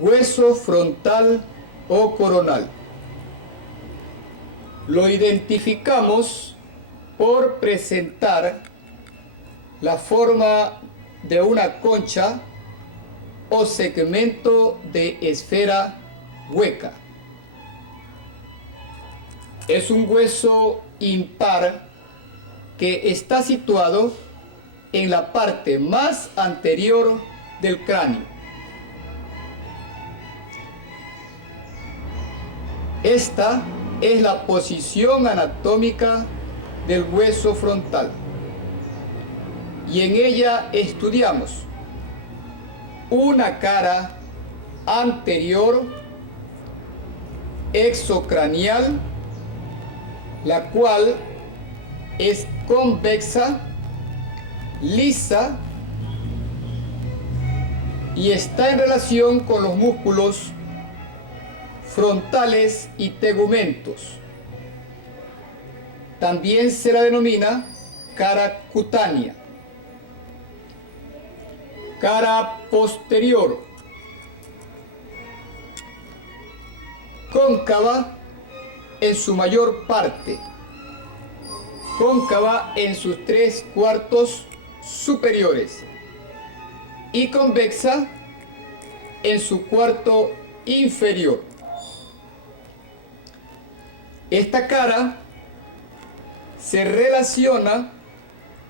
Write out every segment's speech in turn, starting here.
Hueso frontal o coronal. Lo identificamos por presentar la forma de una concha o segmento de esfera hueca. Es un hueso impar que está situado en la parte más anterior del cráneo. Esta es la posición anatómica del hueso frontal y en ella estudiamos una cara anterior exocranial, la cual es convexa, lisa y está en relación con los músculos frontales y tegumentos. También se la denomina cara cutánea. Cara posterior, cóncava en su mayor parte, cóncava en sus 3/4 superiores y convexa en su cuarto inferior. Esta cara se relaciona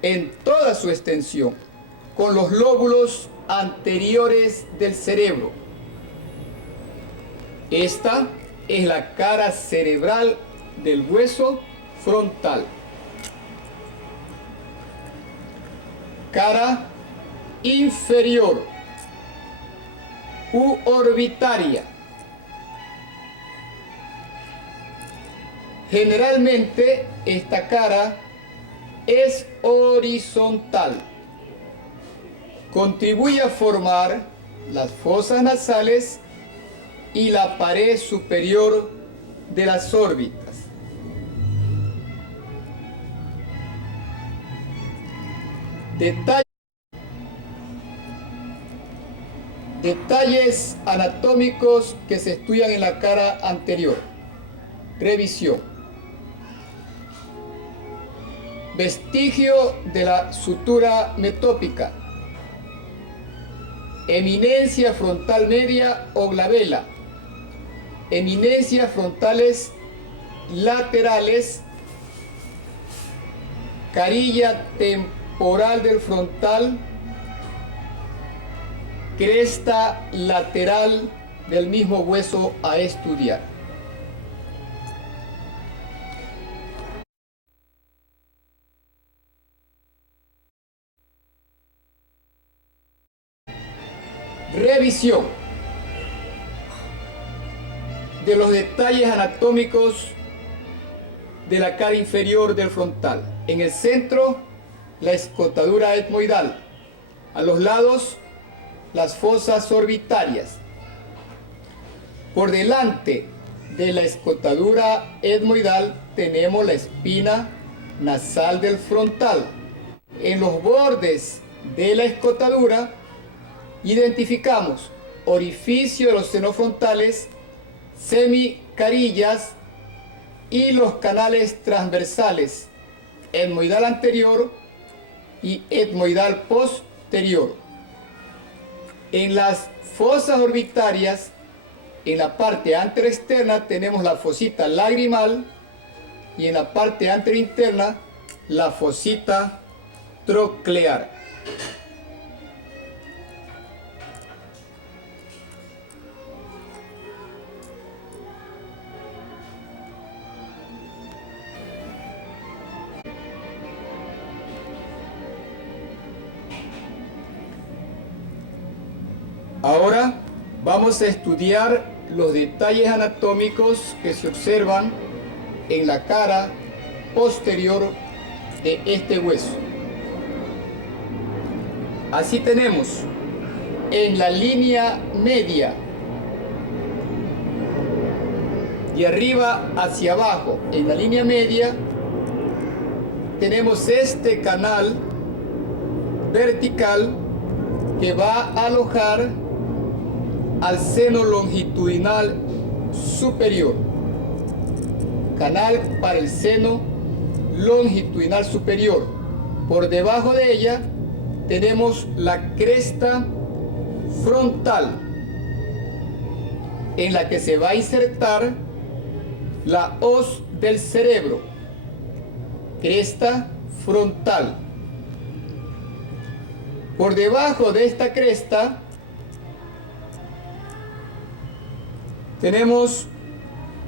en toda su extensión con los lóbulos anteriores del cerebro. Esta es la cara cerebral del hueso frontal. Cara inferior u orbitaria. Generalmente esta cara es horizontal. Contribuye a formar las fosas nasales y la pared superior de las órbitas. Detalles anatómicos que se estudian en la cara anterior. Revisión. Vestigio de la sutura metópica. Eminencia frontal media o glabela. Eminencias frontales laterales. Carilla temporal del frontal. Cresta lateral del mismo hueso a estudiar. Revisión de los detalles anatómicos de la cara inferior del frontal. En el centro, la escotadura etmoidal. A los lados, las fosas orbitarias. Por delante de la escotadura etmoidal tenemos la espina nasal del frontal. En los bordes de la escotadura identificamos orificio de los senos frontales, semicarillas y los canales transversales, etmoidal anterior y etmoidal posterior. En las fosas orbitarias, en la parte anteroexterna tenemos la fosita lagrimal y en la parte anterointerna la fosita troclear. Ahora vamos a estudiar los detalles anatómicos que se observan en la cara posterior de este hueso. Así tenemos en la línea media, de arriba hacia abajo, en la línea media, tenemos este canal vertical que va a alojar al seno longitudinal superior. Canal para el seno longitudinal superior. Por debajo de ella tenemos la cresta frontal, en la que se va a insertar la hoz del cerebro. Cresta frontal. Por debajo de esta cresta tenemos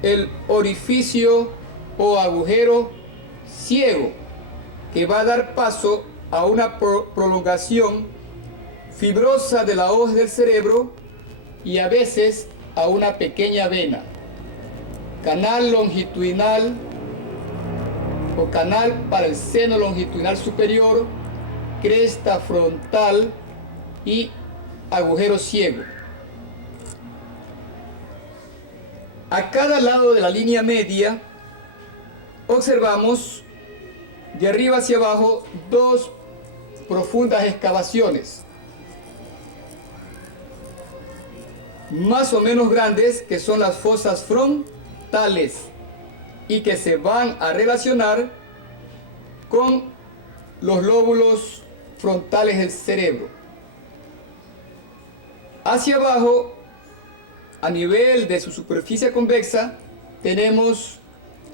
el orificio o agujero ciego, que va a dar paso a una prolongación fibrosa de la hoz del cerebro y a veces a una pequeña vena. Canal longitudinal o canal para el seno longitudinal superior, cresta frontal y agujero ciego. A cada lado de la línea media observamos de arriba hacia abajo dos profundas excavaciones, más o menos grandes, que son las fosas frontales y que se van a relacionar con los lóbulos frontales del cerebro. Hacia abajo, a nivel de su superficie convexa, tenemos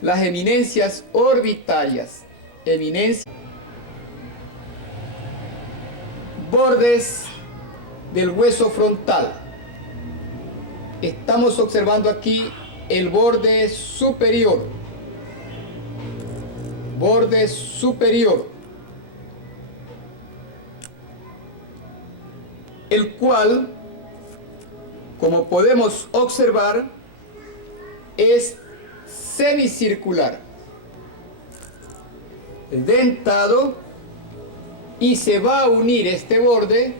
las eminencias orbitarias, bordes del hueso frontal. Estamos observando aquí el borde superior, el cual, como podemos observar, es semicircular, dentado, y se va a unir este borde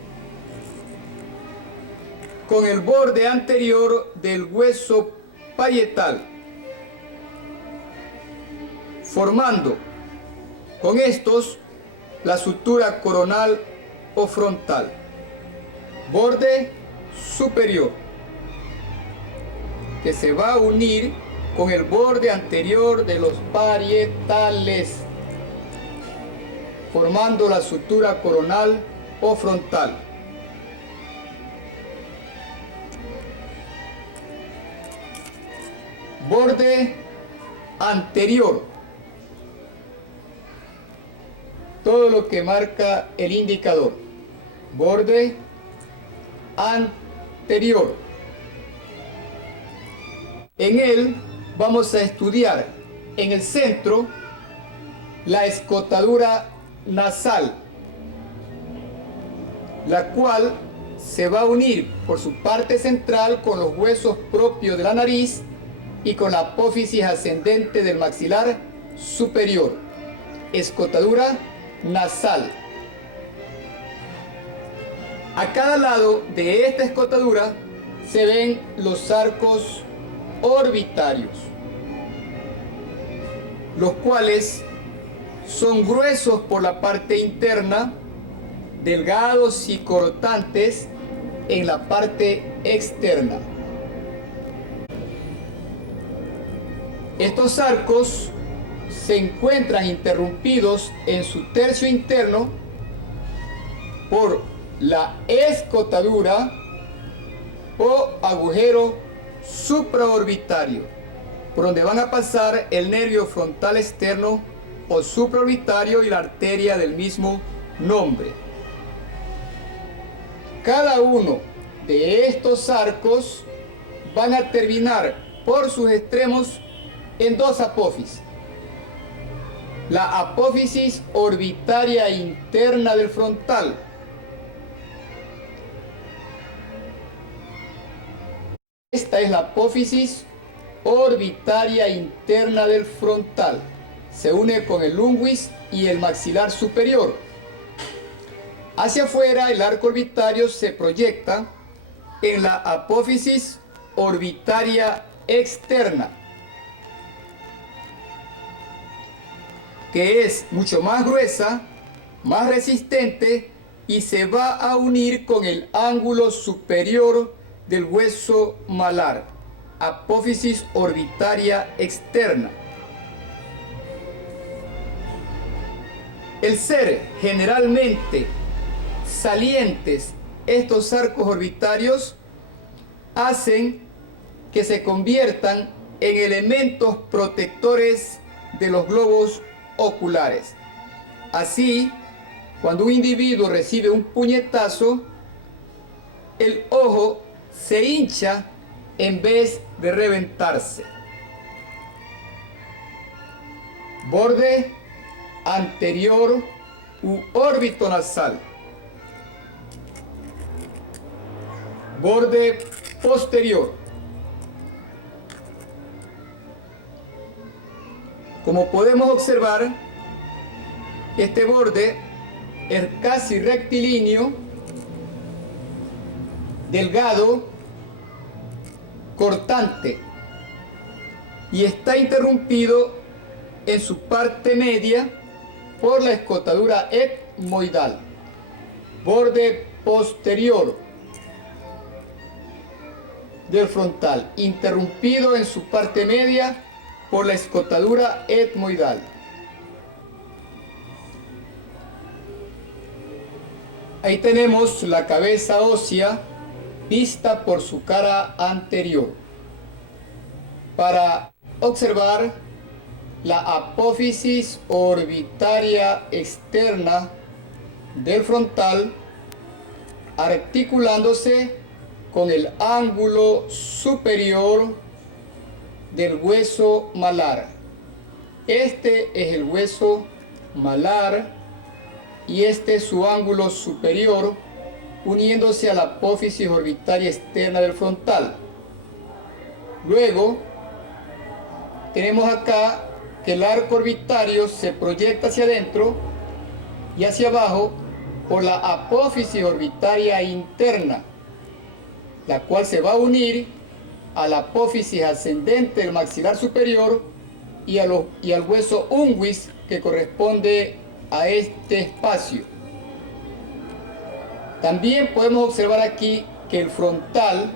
con el borde anterior del hueso parietal, formando con estos la sutura coronal o frontal. Borde superior, que se va a unir con el borde anterior de los parietales, formando la sutura coronal o frontal. Borde anterior, todo lo que marca el indicador. Borde anterior. En él vamos a estudiar en el centro la escotadura nasal, la cual se va a unir por su parte central con los huesos propios de la nariz y con la apófisis ascendente del maxilar superior. Escotadura nasal. A cada lado de esta escotadura se ven los arcos orbitarios, los cuales son gruesos por la parte interna, delgados y cortantes en la parte externa. Estos arcos se encuentran interrumpidos en su tercio interno por la escotadura o agujero supraorbitario, por donde van a pasar el nervio frontal externo o supraorbitario y la arteria del mismo nombre. Cada uno de estos arcos van a terminar por sus extremos en dos apófisis. La apófisis orbitaria interna del frontal, esta es la apófisis orbitaria interna del frontal. Se une con el unguis y el maxilar superior. Hacia afuera, el arco orbitario se proyecta en la apófisis orbitaria externa, que es mucho más gruesa, más resistente y se va a unir con el ángulo superior del hueso malar, apófisis orbitaria externa. El ser generalmente salientes estos arcos orbitarios hacen que se conviertan en elementos protectores de los globos oculares. Así, cuando un individuo recibe un puñetazo, el ojo se hincha en vez de reventarse. Borde anterior u órbito nasal. Borde posterior. Como podemos observar, este borde es casi rectilíneo, delgado, cortante y está interrumpido en su parte media por la escotadura etmoidal. Borde posterior del frontal, interrumpido en su parte media por la escotadura etmoidal. Ahí tenemos la cabeza ósea vista por su cara anterior. Para observar la apófisis orbitaria externa del frontal, articulándose con el ángulo superior del hueso malar. Este es el hueso malar y este es su ángulo superior, uniéndose a la apófisis orbitaria externa del frontal. Luego tenemos acá que el arco orbitario se proyecta hacia adentro y hacia abajo por la apófisis orbitaria interna, la cual se va a unir a la apófisis ascendente del maxilar superior y al hueso unguis que corresponde a este espacio. También podemos observar aquí que el frontal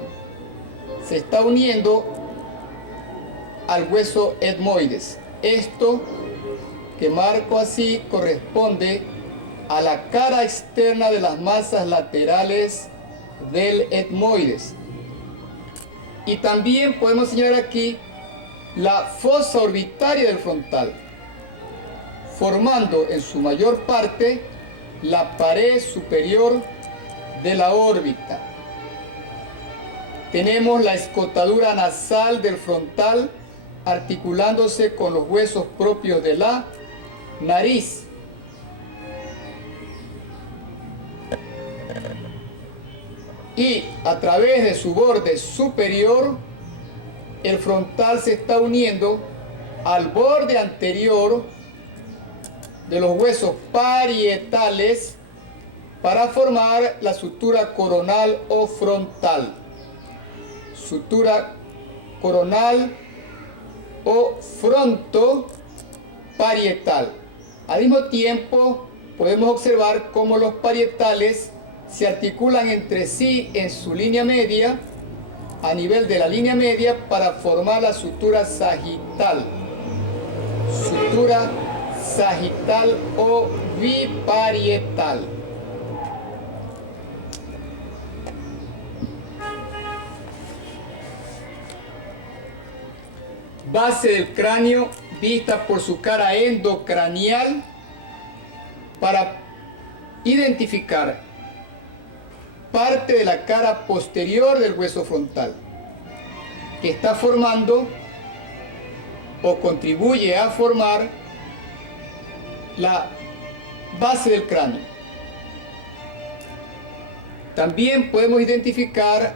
se está uniendo al hueso etmoides. Esto que marco así corresponde a la cara externa de las masas laterales del etmoides. Y también podemos señalar aquí la fosa orbitaria del frontal, formando en su mayor parte la pared superior de la órbita. Tenemos la escotadura nasal del frontal articulándose con los huesos propios de la nariz. Y a través de su borde superior, el frontal se está uniendo al borde anterior de los huesos parietales para formar la sutura coronal o frontal. Sutura coronal o frontoparietal. Al mismo tiempo, podemos observar cómo los parietales se articulan entre sí en su línea media, a nivel de la línea media, para formar la sutura sagital. Sutura sagital o biparietal. Base del cráneo vista por su cara endocranial para identificar parte de la cara posterior del hueso frontal que está formando o contribuye a formar la base del cráneo. También podemos identificar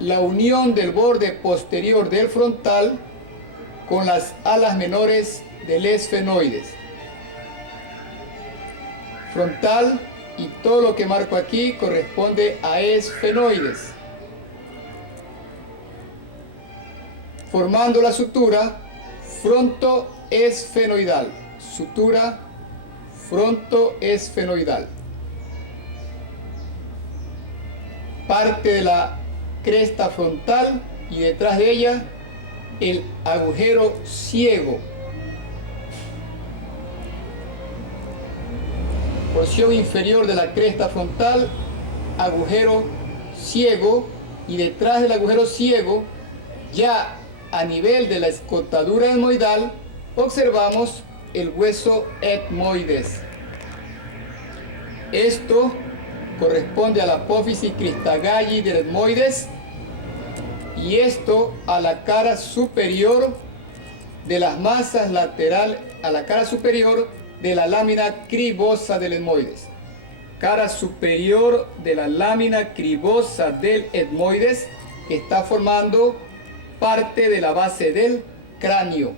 la unión del borde posterior del frontal con las alas menores del esfenoides. Frontal y todo lo que marco aquí corresponde a esfenoides, formando la sutura frontoesfenoidal. Sutura frontoesfenoidal. Parte de la cresta frontal y detrás de ella el agujero ciego. Porción inferior de la cresta frontal, agujero ciego, y detrás del agujero ciego, ya a nivel de la escotadura etmoidal, observamos el hueso etmoides. Esto corresponde a la apófisis cristagalli del etmoides, y esto a la cara superior de las masas lateral, a la cara superior de la lámina cribosa del etmoides. Cara superior de la lámina cribosa del etmoides, que está formando parte de la base del cráneo.